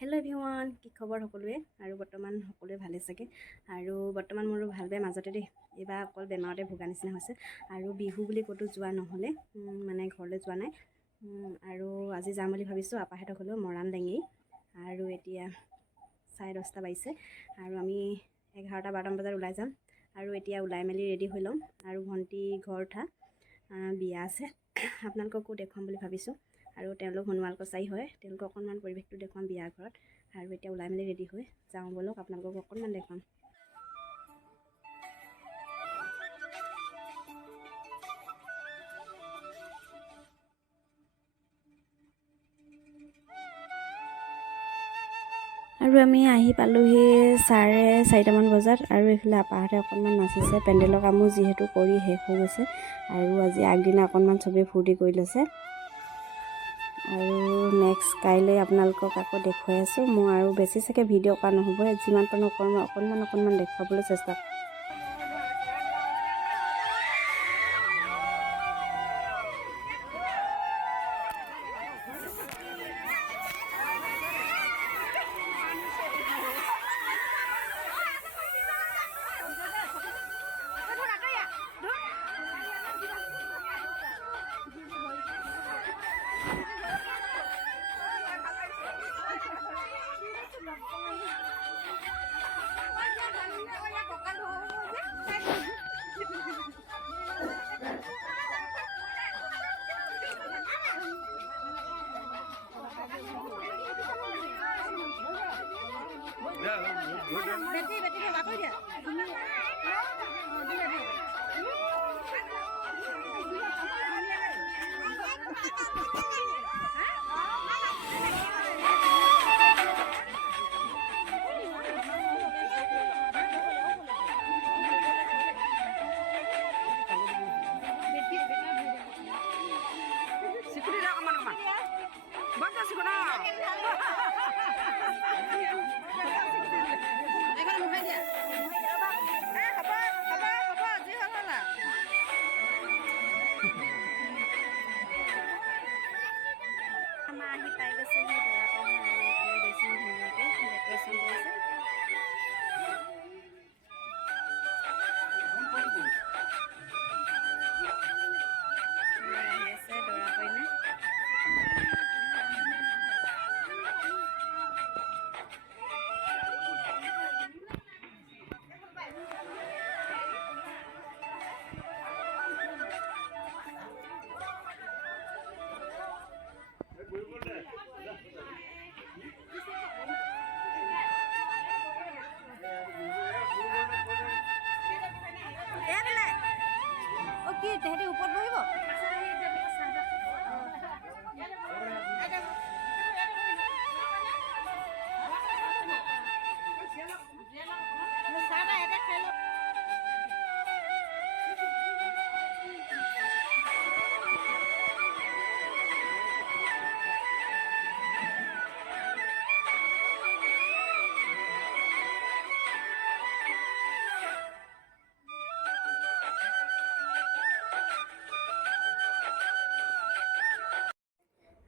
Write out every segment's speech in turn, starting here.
Hello' everyone, কি খবৰ সকলোৱে? আৰু বৰ্তমান সকলোৱে ভালে চাগে। আৰু বৰ্তমান মোৰো ভাল বেয়া মাজতে দেই, এইবাৰ অকল বেমাৰতে ভোগা নিচিনা হৈছে। আৰু বিহু বুলি ক'তো যোৱা নহ'লে, মানে ঘৰলৈ যোৱা নাই। আৰু আজি যাম বুলি ভাবিছোঁ আপাহঁতক হ'লেও মৰাণ দাঙি। আৰু এতিয়া 10:30 বাজিছে আৰু আমি 11-12 বজাত ওলাই যাম। আৰু এতিয়া ওলাই মেলি ৰেডি হৈ ল'ম। আৰু ভণ্টি ঘৰ উঠা বিয়া আছে, আপোনালোককো দেখুৱাম বুলি ভাবিছোঁ। আৰু তেওঁলোক সোণোৱাল কছাৰী হয়, তেওঁলোকক অকণমান পৰিৱেশটো দেখুৱাম বিয়া ঘৰত। আৰু এতিয়া ওলাই মেলি ৰেডি হৈ যাওঁ ব'লক, আপোনালোকক অকণমান দেখুৱাম। আৰু আমি আহি পালোহি 4:30মান বজাত। আৰু এইফালে আপাহঁতে অকণমান নাচিছে, পেণ্ডেলৰ কামো যিহেতু কৰি শেষ হৈ গৈছে। আৰু আজি আগদিনা অকণমান চবেই ফূৰ্তি কৰি লৈছে। আৰু নেক্সট কাইলৈ আপোনালোকক আকৌ দেখুৱাই আছোঁ। মই আৰু বেছি চাগে ভিডিঅ' কৰা নহ'ব, যিমান পাৰোঁ অকণমান দেখুৱাবলৈ চেষ্টা কৰিম। আহি পাই গৈছে সি দৰা কইনা, আৰু এইফালে দেখিছোঁ ধুনীয়াকৈ ডেক'ৰেশ্যন কৰিছে। আহি আছে দৰা কইনা। কি তেহেঁতি ওপৰত বহিব?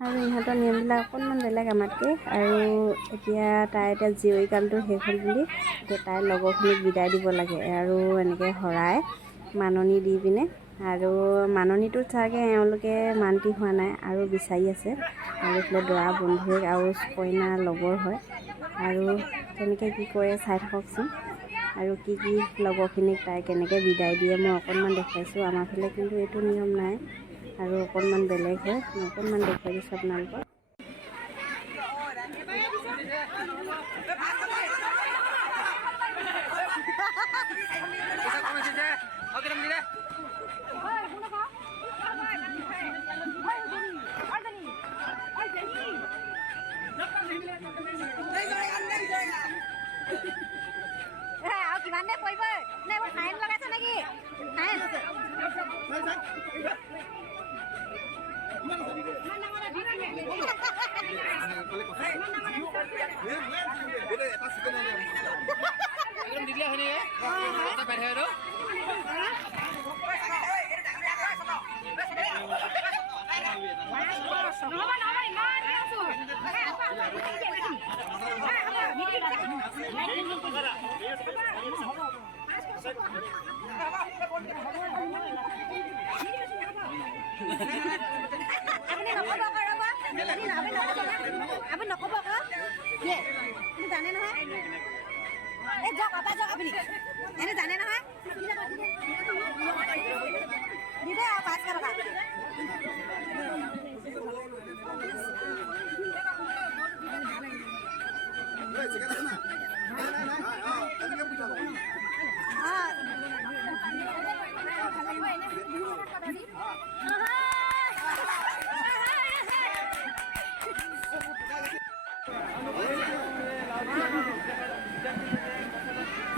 আৰু ইহঁতৰ নিয়মবিলাক অকণমান বেলেগ আমাতকৈ। আৰু এতিয়া জীয়ৰী কালটো শেষ হ'ল বুলি এতিয়া তাইৰ লগৰখিনিক বিদায় দিব লাগে। আৰু এনেকৈ শৰাই মাননি দি পিনে, আৰু মাননিটোত চাগে এওঁলোকে মান্তি হোৱা নাই আৰু বিচাৰি আছে। আৰু এইফালে দৰা বন্ধুৱে আৰু কইনা লগৰ হয়। আৰু তেনেকৈ কি কৰে চাই থাককচোন। আৰু কি লগৰখিনিক তাই কেনেকৈ বিদায় দিয়ে মই অকণমান দেখুৱাইছোঁ। আমাৰ ফালে কিন্তু এইটো নিয়ম নাই আৰু অকণমান বেলেগ হয়। মই অকণমান দেখুৱাই দিছোঁ আপোনালোকক। কিমান দেৰি পৰিব? নে এইবোৰ ফাইন লগাইছে নেকি? ফাইন আপুনি নক'ব আকৌ তুমি জানে নহয় এই যাওক আপা যাওক আপুনি এনে জানে নহয় দি দে আৰু 500 টকা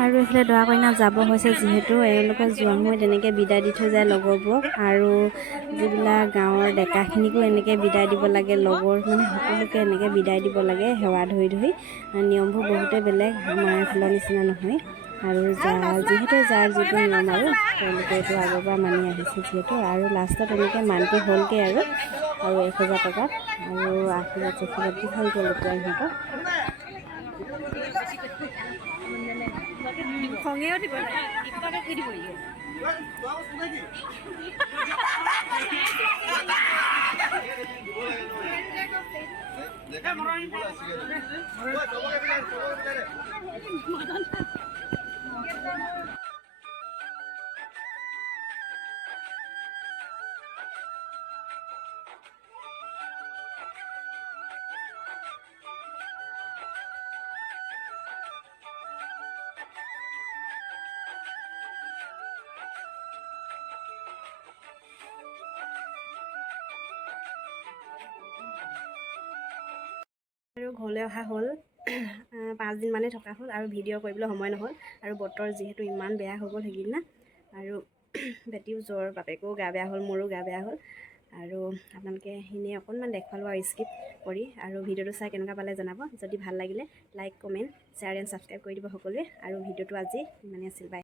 আৰু এইফালে দৰা কইনা যাব হৈছে যিহেতু এওঁলোকে যোৱা সময়ত এনেকৈ বিদায় দি থৈ যায় লগৰবোৰক আৰু যিবিলাক গাঁৱৰ ডেকাখিনিকো এনেকৈ বিদায় দিব লাগে লগৰ মানে সকলোকে এনেকৈ বিদায় দিব লাগে সেৱা ধৰি ধৰি নিয়মবোৰ বহুতেই বেলেগ আমাৰ এইফালৰ নিচিনা নহয় আৰু যিহেতু যাৰ যিটো নিয়ম আৰু তেওঁলোকে এইটো আগৰ পৰা মানি আহিছে যিহেতু আৰু লাষ্টত এনেকৈ মান্তি হ'লগৈ আৰু 1000 টকাত আৰু আশীৰ্বাদ দি ভাল গ'ল এতিয়া ইহঁতক খঙেও দিব আৰু ঘৰলৈ অহা হ'ল 5 দিন মানে থকা হ'ল আৰু ভিডিঅ' কৰিবলৈ সময় নহ'ল আৰু বতৰ যিহেতু ইমান বেয়া হৈ গ'ল সেইদিনা আৰু বেটিও জ্বৰ বাপেকো গা বেয়া হ'ল মোৰো গা বেয়া হ'ল আৰু আপোনালোকে এনেই অকণমান দেখুৱালোঁ আৰু স্কিপ কৰি আৰু ভিডিঅ'টো চাই কেনেকুৱা পালে জনাব যদি ভাল লাগিলে like comment share and subscribe কৰি দিব সকলোৱে আৰু ভিডিঅ'টো আজি ইমানেই আছিল বাই